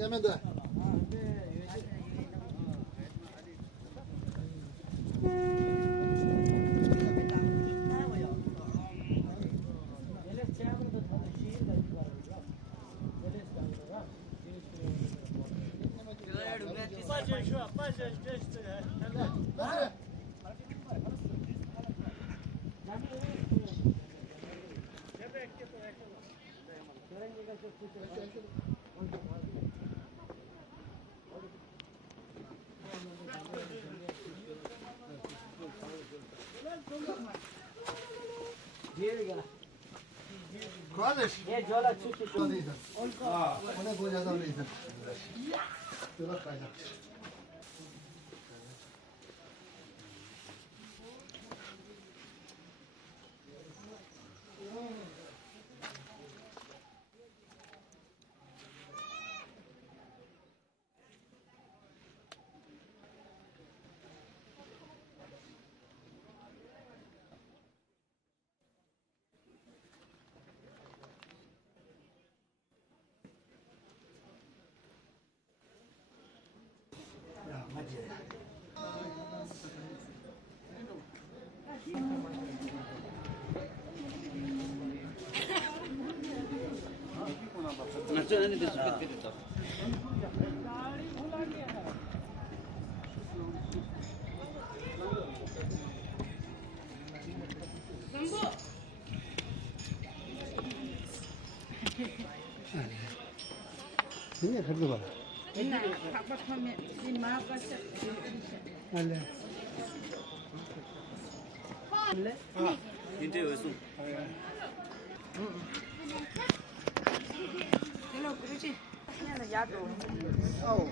Hemen de. Kardeş. Ye jola çık. Ona koyacağız abi izin. Yola kaynak. Niye kırdı bana? Öyle. Hindi öyle. Hello, 그러지? 그냥 야도. 아우.